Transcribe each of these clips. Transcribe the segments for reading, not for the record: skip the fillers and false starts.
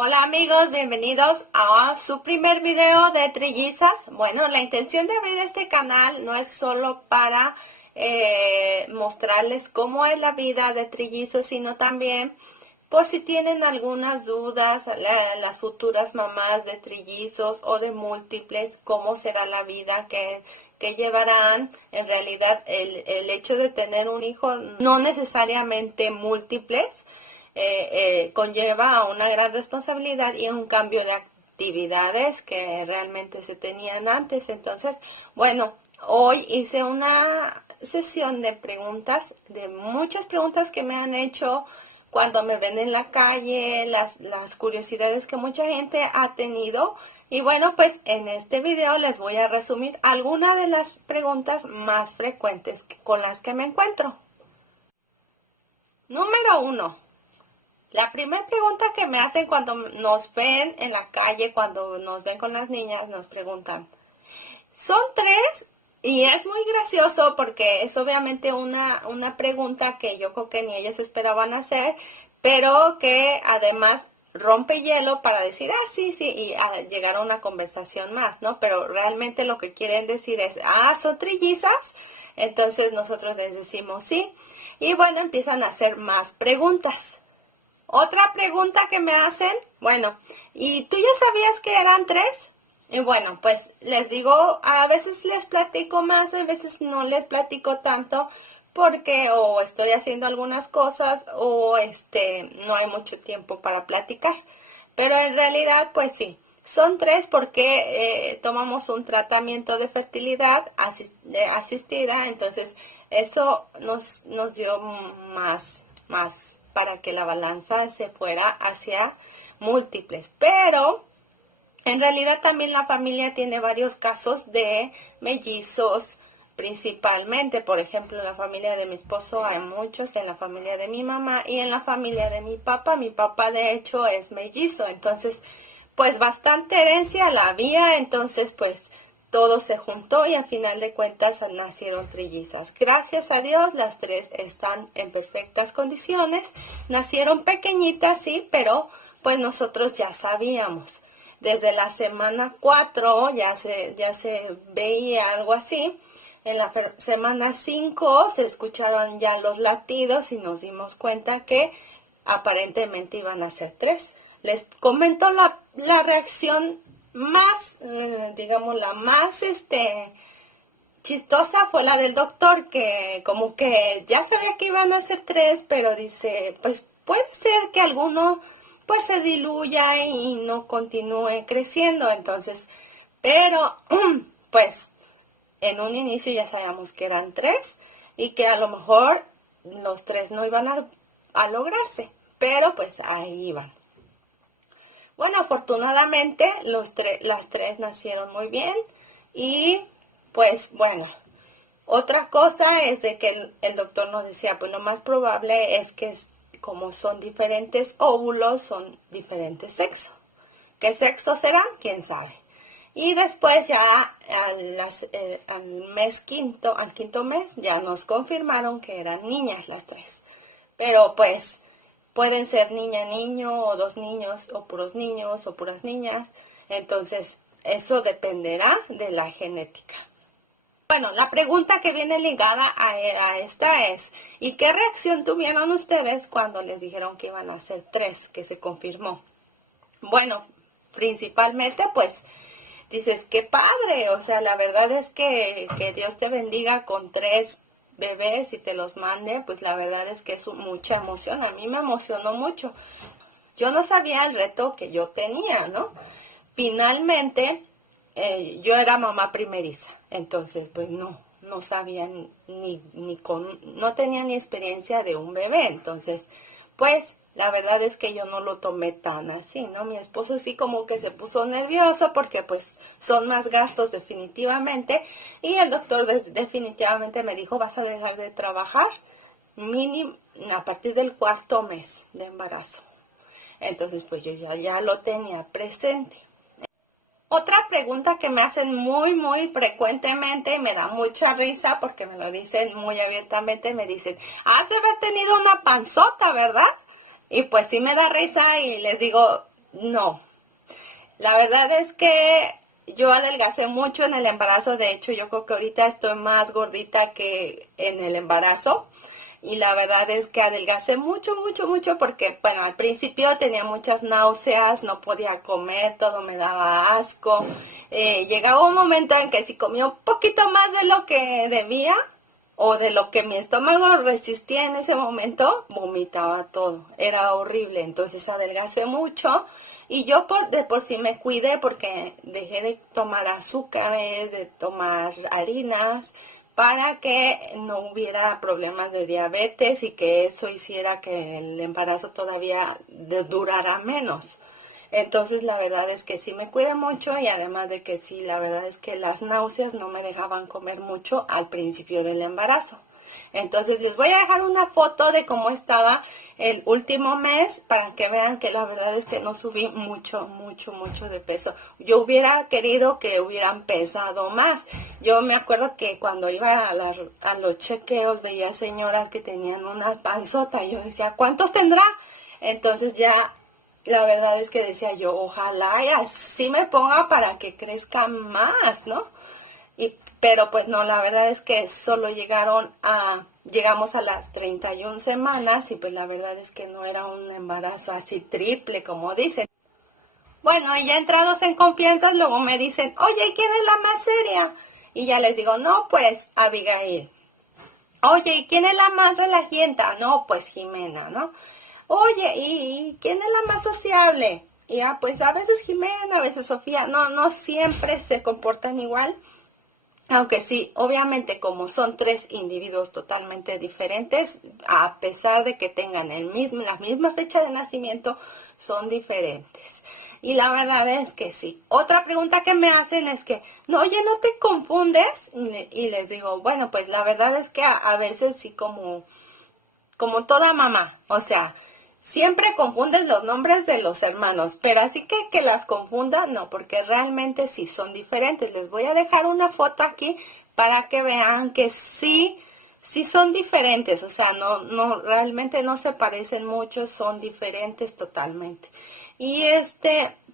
Hola amigos, bienvenidos a su primer video de trillizas. Bueno, la intención de abrir este canal no es solo para mostrarles cómo es la vida de trillizos, sino también por si tienen algunas dudas, las futuras mamás de trillizos o de múltiples, cómo será la vida que llevarán. En realidad el hecho de tener un hijo, no necesariamente múltiples, conlleva a una gran responsabilidad y un cambio de actividades que realmente se tenían antes. Entonces, bueno, hoy hice una sesión de preguntas, de muchas preguntas que me han hecho cuando me ven en la calle, las curiosidades que mucha gente ha tenido. Y bueno, pues en este video les voy a resumir algunas de las preguntas más frecuentes con las que me encuentro. Número 1. La primera pregunta que me hacen cuando nos ven en la calle, cuando nos ven con las niñas, nos preguntan, ¿son 3? Y es muy gracioso porque es obviamente una pregunta que yo creo que ni ellas esperaban hacer, pero que además rompe hielo para decir, sí, y llegar a una conversación más, ¿no? Pero realmente lo que quieren decir es, ¿son trillizas? Entonces nosotros les decimos sí. Y bueno, empiezan a hacer más preguntas. Otra pregunta que me hacen, bueno, ¿y tú ya sabías que eran 3? Y bueno, pues les digo, a veces les platico más, a veces no les platico tanto, porque o estoy haciendo algunas cosas o no hay mucho tiempo para platicar. Pero en realidad, pues sí, son 3 porque tomamos un tratamiento de fertilidad asistida, entonces eso nos dio más para que la balanza se fuera hacia múltiples. Pero en realidad también la familia tiene varios casos de mellizos, principalmente. Por ejemplo, en la familia de mi esposo hay muchos, en la familia de mi mamá y en la familia de mi papá. Mi papá de hecho es mellizo, entonces pues bastante herencia la había, entonces pues todo se juntó y al final de cuentas nacieron trillizas. Gracias a Dios las 3 están en perfectas condiciones. Nacieron pequeñitas, sí, pero pues nosotros ya sabíamos. Desde la semana 4 ya se veía algo así. En la semana 5 se escucharon ya los latidos y nos dimos cuenta que aparentemente iban a ser 3. Les comento la reacción más, digamos, la más chistosa fue la del doctor, que como que ya sabía que iban a ser 3, pero dice, pues puede ser que alguno pues se diluya y no continúe creciendo. Entonces, pero pues en un inicio ya sabíamos que eran 3 y que a lo mejor los 3 no iban a lograrse, pero pues ahí iban. Bueno, afortunadamente las 3 nacieron muy bien y pues bueno, otra cosa es de que el doctor nos decía, pues lo más probable es que como son diferentes óvulos, son diferentes sexos. ¿Qué sexo será? ¿Quién sabe? Y después ya al quinto mes ya nos confirmaron que eran niñas las 3. Pero pues pueden ser niña, niño, o 2 niños, o puros niños, o puras niñas. Entonces, eso dependerá de la genética. Bueno, la pregunta que viene ligada a esta es, ¿y qué reacción tuvieron ustedes cuando les dijeron que iban a ser 3, que se confirmó? Bueno, principalmente pues dices, qué padre, o sea, la verdad es que Dios te bendiga con 3 bebés y te los mande, pues la verdad es que es mucha emoción. A mí me emocionó mucho. Yo no sabía el reto que yo tenía, ¿no? Finalmente, yo era mamá primeriza, entonces pues no sabía no tenía ni experiencia de un bebé, entonces pues la verdad es que yo no lo tomé tan así, ¿no? Mi esposo sí como que se puso nervioso porque pues son más gastos definitivamente, y el doctor definitivamente me dijo, vas a dejar de trabajar mínimo a partir del 4.º mes de embarazo. Entonces pues yo ya lo tenía presente. Otra pregunta que me hacen muy frecuentemente y me da mucha risa porque me lo dicen muy abiertamente, me dicen, has de haber tenido una panzota, ¿verdad? Y pues sí me da risa y les digo, No, la verdad es que yo adelgacé mucho en el embarazo. De hecho, yo creo que ahorita estoy más gordita que en el embarazo. Y la verdad es que adelgacé mucho, mucho, mucho porque, bueno, al principio tenía muchas náuseas, no podía comer, todo me daba asco. Llegaba un momento en que si comía un poquito más de lo que debía o de lo que mi estómago resistía en ese momento, vomitaba todo. Era horrible, entonces adelgacé mucho. Y yo de por sí me cuidé porque dejé de tomar azúcares, de tomar harinas, para que no hubiera problemas de diabetes y que eso hiciera que el embarazo todavía durara menos. Entonces la verdad es que sí me cuidé mucho y además de que sí, la verdad es que las náuseas no me dejaban comer mucho al principio del embarazo. Entonces les voy a dejar una foto de cómo estaba el último mes para que vean que la verdad es que no subí mucho, mucho, mucho de peso. Yo hubiera querido que hubieran pesado más. Yo me acuerdo que cuando iba a los chequeos veía señoras que tenían una panzota y yo decía, ¿cuántos tendrá? Entonces ya la verdad es que decía yo, ojalá y así me ponga para que crezca más, ¿no? Pero pues no, la verdad es que solo llegamos a las 31 semanas y pues la verdad es que no era un embarazo así triple como dicen. Bueno, y ya entrados en confianza, luego me dicen, oye, ¿quién es la más seria? Y ya les digo, no, pues Abigail. Oye, ¿y quién es la más relajienta? No, pues Jimena, ¿no? Oye, ¿y quién es la más sociable? Y ya, pues a veces Jimena, a veces Sofía. No, no siempre se comportan igual. Aunque sí, obviamente como son tres individuos totalmente diferentes, a pesar de que tengan la misma fecha de nacimiento, son diferentes. Y la verdad es que sí. Otra pregunta que me hacen es que, no, oye, ¿no te confundes? Y les digo, bueno, pues la verdad es que a veces sí como toda mamá, o sea, siempre confundes los nombres de los hermanos, pero así que las confunda, no, porque realmente sí son diferentes. Les voy a dejar una foto aquí para que vean que sí, sí son diferentes, o sea, no, realmente no se parecen mucho, son diferentes totalmente. Y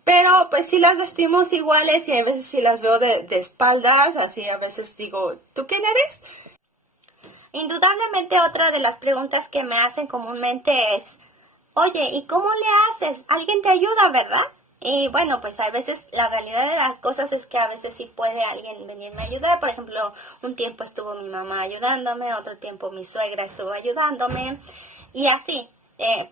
pero pues sí las vestimos iguales y a veces sí las veo de espaldas, así a veces digo, ¿tú quién eres? Indudablemente otra de las preguntas que me hacen comúnmente es, oye, ¿y cómo le haces? Alguien te ayuda, ¿verdad? Y bueno, pues a veces la realidad de las cosas es que a veces sí puede alguien venirme a ayudar. Por ejemplo, un tiempo estuvo mi mamá ayudándome, otro tiempo mi suegra estuvo ayudándome y así.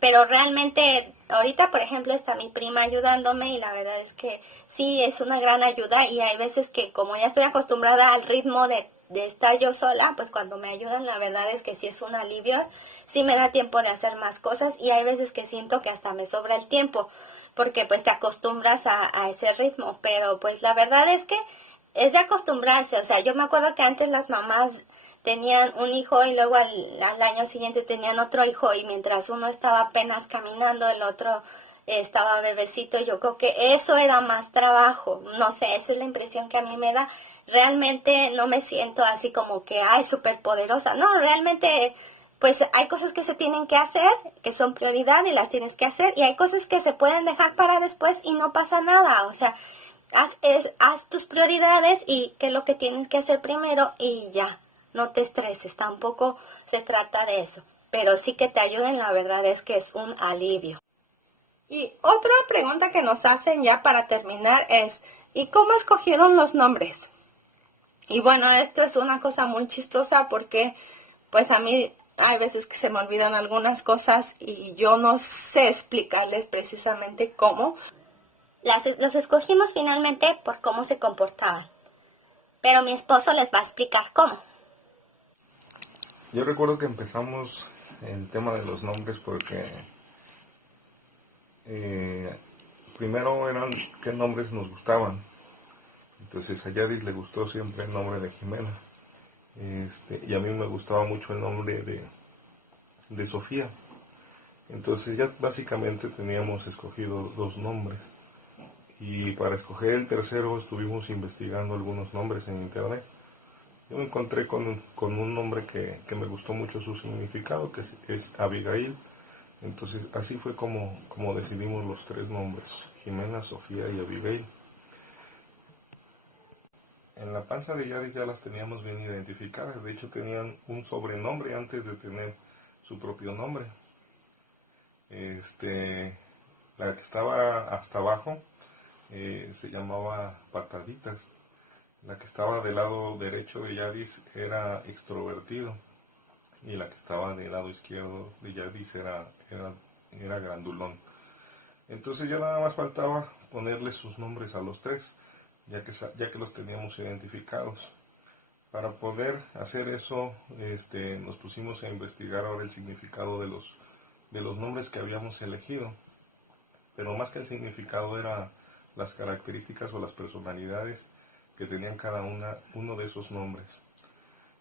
Pero realmente ahorita, por ejemplo, está mi prima ayudándome y la verdad es que sí es una gran ayuda y hay veces que como ya estoy acostumbrada al ritmo de estar yo sola, pues cuando me ayudan la verdad es que sí es un alivio, sí me da tiempo de hacer más cosas y hay veces que siento que hasta me sobra el tiempo porque pues te acostumbras a ese ritmo, pero pues la verdad es que es de acostumbrarse, o sea, yo me acuerdo que antes las mamás tenían un hijo y luego al año siguiente tenían otro hijo y mientras uno estaba apenas caminando, el otro estaba bebecito, yo creo que eso era más trabajo, no sé, esa es la impresión que a mí me da, realmente no me siento así como que, ay, súper poderosa, no, realmente pues hay cosas que se tienen que hacer, que son prioridad y las tienes que hacer, y hay cosas que se pueden dejar para después y no pasa nada, o sea, haz tus prioridades y qué es lo que tienes que hacer primero y ya, no te estreses, tampoco se trata de eso, pero sí que te ayuden, la verdad es que es un alivio. Y otra pregunta que nos hacen ya para terminar es, ¿y cómo escogieron los nombres? Y bueno, esto es una cosa muy chistosa porque pues a mí hay veces que se me olvidan algunas cosas y yo no sé explicarles precisamente cómo. Los escogimos finalmente por cómo se comportaban, pero mi esposo les va a explicar cómo. Yo recuerdo que empezamos el tema de los nombres porque primero eran qué nombres nos gustaban. Entonces a Yadis le gustó siempre el nombre de Jimena. Y a mí me gustaba mucho el nombre de Sofía. Entonces ya básicamente teníamos escogido dos nombres. Y para escoger el tercero estuvimos investigando algunos nombres en internet. Yo me encontré con un nombre que me gustó mucho su significado, que es Abigail. Entonces así fue como decidimos los tres nombres, Jimena, Sofía y Abigail. En la panza de Yadis ya las teníamos bien identificadas, de hecho tenían un sobrenombre antes de tener su propio nombre. La que estaba hasta abajo se llamaba Pataditas. La que estaba del lado derecho de Yadis era extrovertido y la que estaba del lado izquierdo de Yadis era grandulón. Entonces ya nada más faltaba ponerles sus nombres a los tres, ya que los teníamos identificados. Para poder hacer eso, nos pusimos a investigar ahora el significado de los nombres que habíamos elegido. Pero más que el significado era las características o las personalidades que tenían cada uno de esos nombres.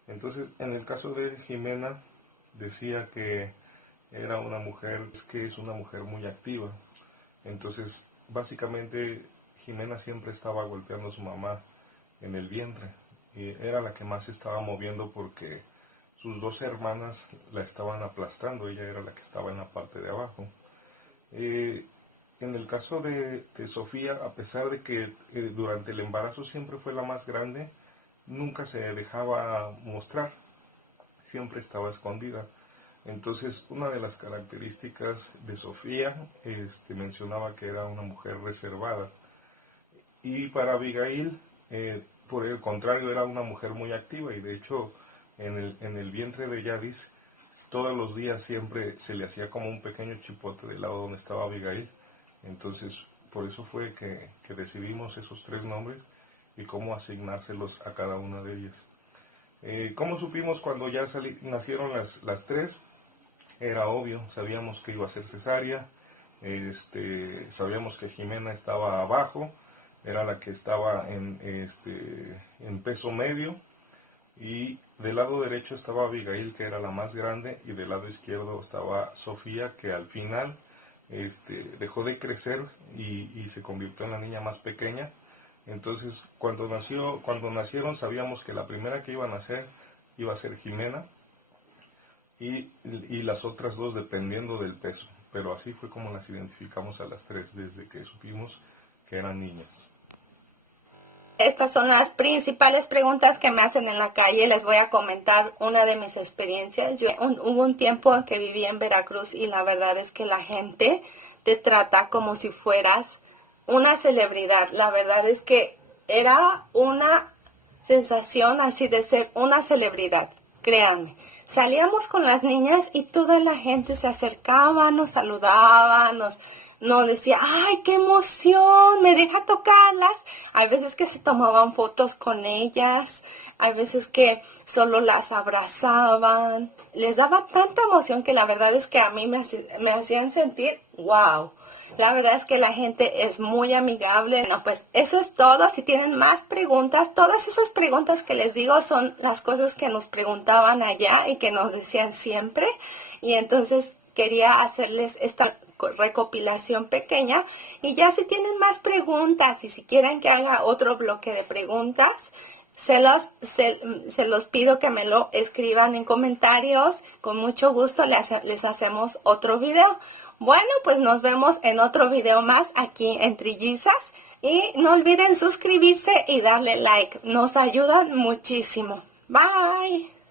Entonces, en el caso de Jimena, decía que era una mujer, que es una mujer muy activa. Entonces, básicamente, Jimena siempre estaba golpeando a su mamá en el vientre. Y era la que más se estaba moviendo porque sus dos hermanas la estaban aplastando. Ella era la que estaba en la parte de abajo. En el caso de Sofía, a pesar de que durante el embarazo siempre fue la más grande, nunca se dejaba mostrar, siempre estaba escondida. Entonces, una de las características de Sofía mencionaba que era una mujer reservada. Y para Abigail, por el contrario, era una mujer muy activa y de hecho en el vientre de Yadis, todos los días siempre se le hacía como un pequeño chipote del lado donde estaba Abigail. Entonces, por eso fue que decidimos esos tres nombres y cómo asignárselos a cada una de ellas. ¿Cómo supimos cuando ya nacieron las tres? Era obvio, sabíamos que iba a ser cesárea, sabíamos que Jimena estaba abajo, era la que estaba en peso medio, y del lado derecho estaba Abigail, que era la más grande, y del lado izquierdo estaba Sofía, que al final dejó de crecer y se convirtió en la niña más pequeña. Entonces, cuando nacieron, sabíamos que la primera que iba a nacer iba a ser Jimena y las otras dos dependiendo del peso. Pero así fue como las identificamos a las tres desde que supimos que eran niñas. Estas son las principales preguntas que me hacen en la calle. Les voy a comentar una de mis experiencias. Hubo un tiempo en que viví en Veracruz y la verdad es que la gente te trata como si fueras una celebridad. La verdad es que era una sensación así de ser una celebridad, créanme. Salíamos con las niñas y toda la gente se acercaba, nos saludaba, nos decía, ¡ay, qué emoción! ¿Me deja tocarlas? Hay veces que se tomaban fotos con ellas, hay veces que solo las abrazaban. Les daba tanta emoción que la verdad es que a mí me hacían sentir, ¡wow! La verdad es que la gente es muy amigable. No, pues eso es todo. Si tienen más preguntas, todas esas preguntas que les digo son las cosas que nos preguntaban allá y que nos decían siempre. Y entonces quería hacerles esta recopilación pequeña. Y ya si tienen más preguntas y si quieren que haga otro bloque de preguntas, se los pido que me lo escriban en comentarios. Con mucho gusto les hacemos otro video. Bueno, pues nos vemos en otro video más aquí en Trillizas. Y no olviden suscribirse y darle like. Nos ayudan muchísimo. Bye.